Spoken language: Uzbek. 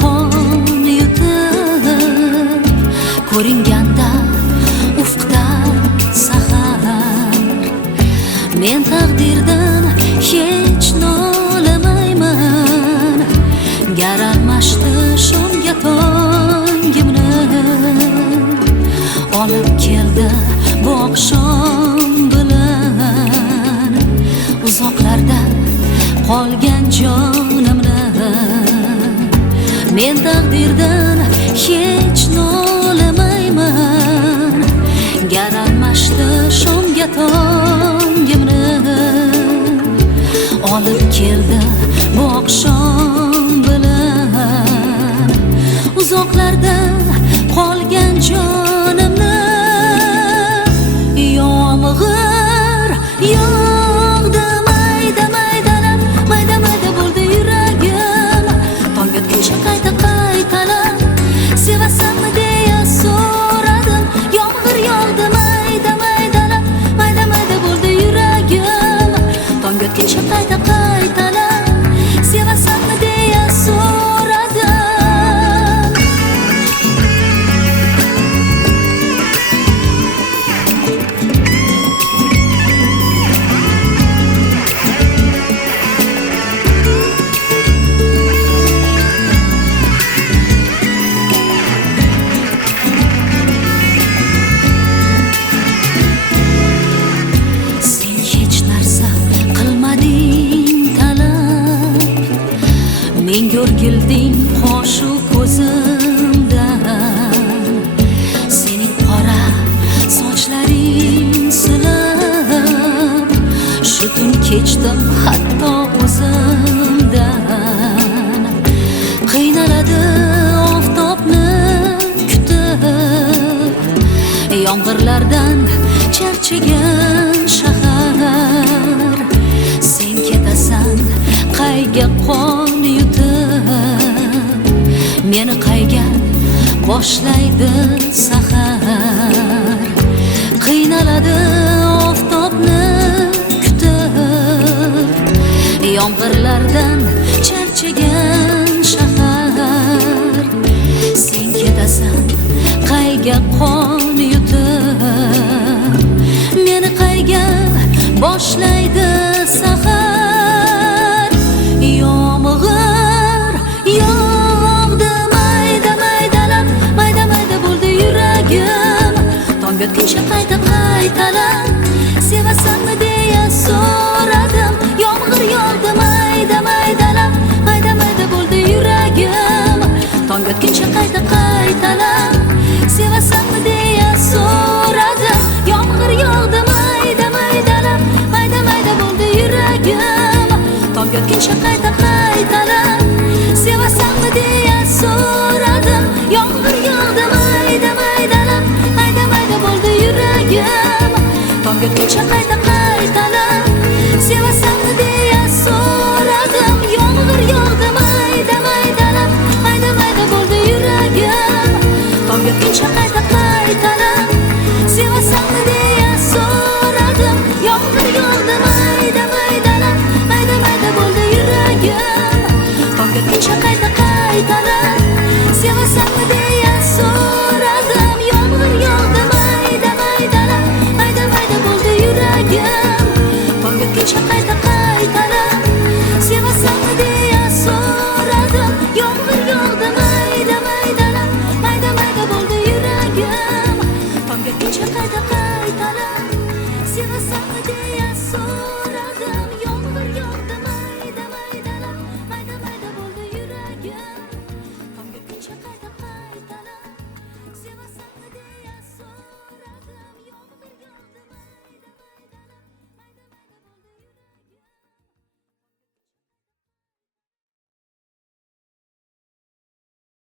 qon yutib ko'ringanda ufqda sahar men taqdirdan hech nolamayman gar almashdi shomga tongimni olib keldi bu oqshom bilan uzoqlarda qolgan jonimni men taqdirdan hech nolamayman gar almashdi shomga tongimni olib keldi bu oqshom bilan uzoqlarda qolgan jonimni yomg'ir yog'di mayda maydalab mayda mayda bo'ldi yuragim tong otguncha qayta qaytalab sevasanmi deya so'radim yomg'ir yog'di mayda maydalab mayda mayda bo'ldi yuragim tong otguncha qayta qaytalab sevasanmi deya so'radim menga o'rgilding qoshu ko'zimdan sening qora sochlaring silab shu tun kechdim hatto o'zimdan qiynaladi oftobni kutib yomg'irlardan charchagan shahar sen ketasan qayga qon yutib meni qayga boshlaydi sahar qiynaladi oftobni kutib yomg'irlardan charchagan shahar sen ketasan qayga qon yutib meni qayga boshlaydi sahar yomg'ir yog'di mayda maydalab mayda mayda bo'ldi yuragim tong otguncha qayta qaytalab sevasanmi deya so'radim yomg'ir yog'di mayda maydalab mayda mayda bo'ldi yuragim tong otguncha qayta qaytalab sevasanmi deya so'radim yomg'ir yog'di mayda maydalab mayda mayda bo'ldi yuragim tong otguncha qayta qaytalab sevasanmi deya so'radim yomg'ir yog'di mayda maydalab mayda mayda bo'ldi yuragim tong otguncha qayta qaytalab sevasanmi deya so'radim yomg'ir yog'di mayda maydalab mayda mayda bo'ldi yuragim tong otguncha qayta qaytalab sevasanmi deya so'radim yomg'ir yog'di mayda maydalab mayda mayda bo'ldi yuragim tong otguncha qayta qaytalab sevasanmi deya so'radim yomg'ir yog'di mayda maydalab mayda mayda bo'ldi yuragim tong otguncha qayta